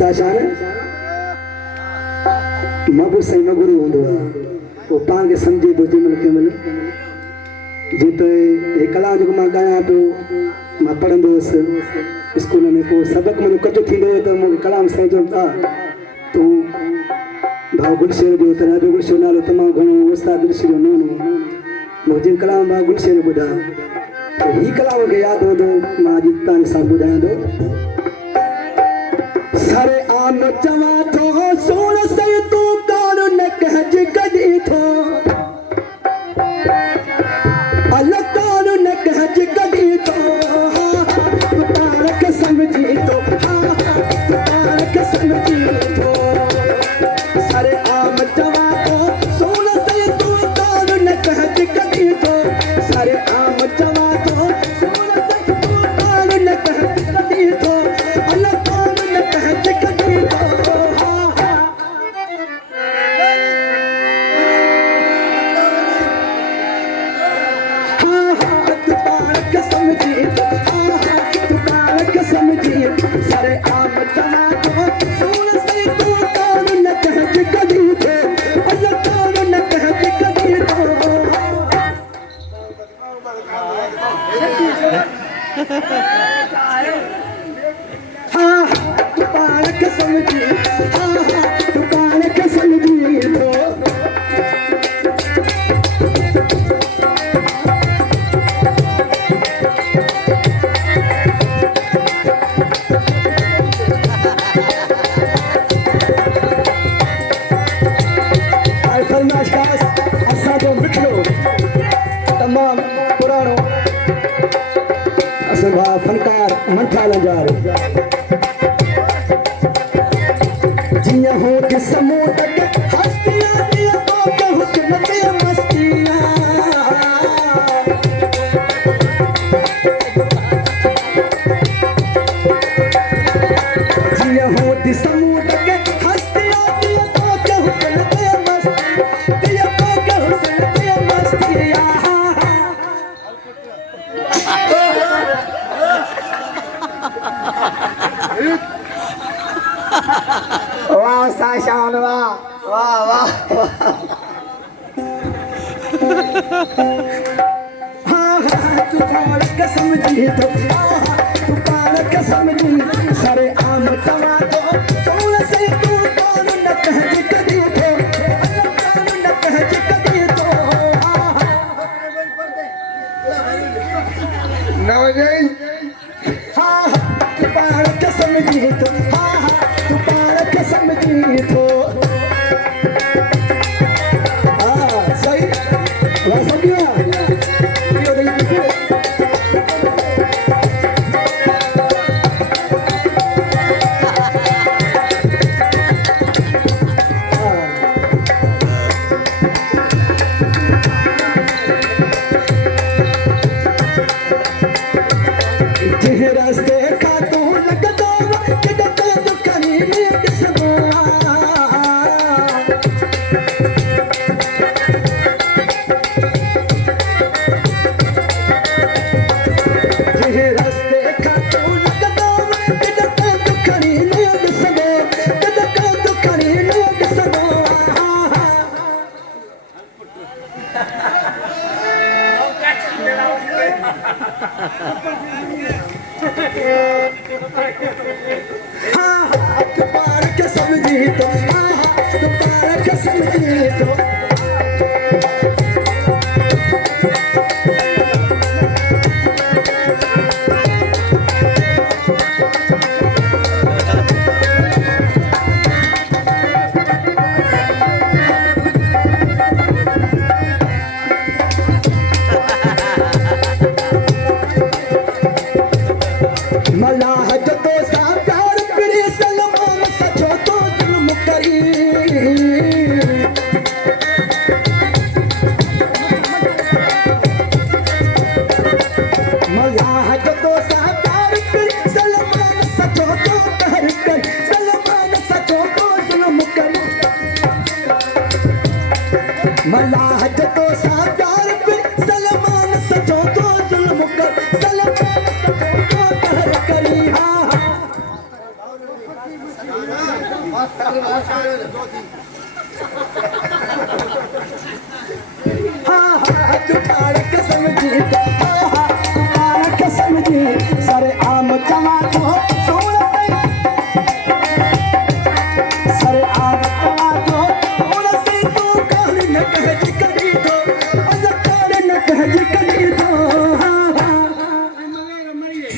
शान मगु सही मगुरु होंदो वो पान के समझे दो जिमल के मल जिते एक कला जो मां गाया तो मां पढ़ंदोस स्कूल में को सबक मन कजो थींदो तो मो कलाम से जो था तो भाव गुलशेर जो तरह जो गुलशेर नालो तमाम घणो उस्ताद गुलशेर नो नो मो जिन कलाम बा गुलशेर बुधा तो ही कलाम के याद हो दो मां जी तान सा बुधाए दो सारे आम चवा तो सोन से तू कान न कह जी कदी थो अल्लाह कान न कह जी कदी तो तारक समझी तो तारक समझी तो सारे आम चवा तो सोन से तू कान न कह जी कदी तो सारे आम चवा तो सोन से तू कान न कह जी कदी तो अल्लाह सारे आम चवा तो सोन से तू कान न कह जी कदी थे अल्लाह कान न कह जी कदी तो हाँ तू कान के समझी हाँ तू कान के समझी तो तमाम पुरानो असभा फनकार मंठा लंजार जिया हो के समूह तक हस्तियां दिया तो के हुस्न ते मस्तियां जिया हो के समूह तक हस्तियां दिया तो के हुस्न ते मस्तियां दिया तो के हुस्न ते मस्तियां वाह साशान वाह वाह वाह हाँ हाँ तू काल के समझी तो तू काल के समझी सारे आम चवा तो सोन से तू कान न कह जी कदी थे कान न कह जी कदी तो नवजय हाँ तू काल के समझी तो हाँ तू काल के समझी तो सही वह समझिया रास्ते का तू लगदा जगते दुखनी नींद सदा रास्ते का तू लगदा जगते दुखनी नींद सदा जगते दुखनी नींद सदा हाँ तू पार के समझी तो हाँ तू पार के समझी तो मलाह जो तो साकार प्रिय सलमान सचो तो जुल्म करी मलाह जो तो साकार प्रिय सलमान सचो तो कहर कर सलमान सचो तो जुल्म करी मलाह जो तो साकार प्रिय सलमान सचो तो जुल्म कर सलमान सचो तो कहर करी हाँ हाँ हाँ तू पारक समझी हाँ हाँ तू पारक समझी सारे आम जमा तो सोना सारे आम जमा तो सोना से तू कौन न कह जी कभी तो अल्लाह कौन न कह जी कभी तो हाँ हाँ मगर मरिए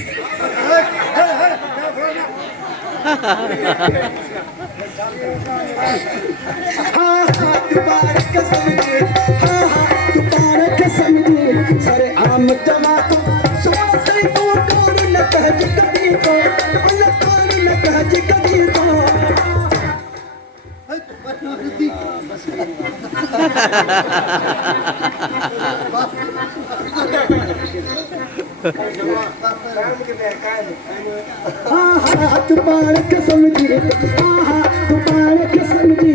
हाँ हाँ तू पारक समझी हाँ हाँ तू पारक समझी सारे आम जमा तो सोना से तू कौन न कह जी कभी तो अल्लाह कौन न कह जी कभी तो हाँ हाँ तू पारक समझी हाँ हाँ तू पारक समझी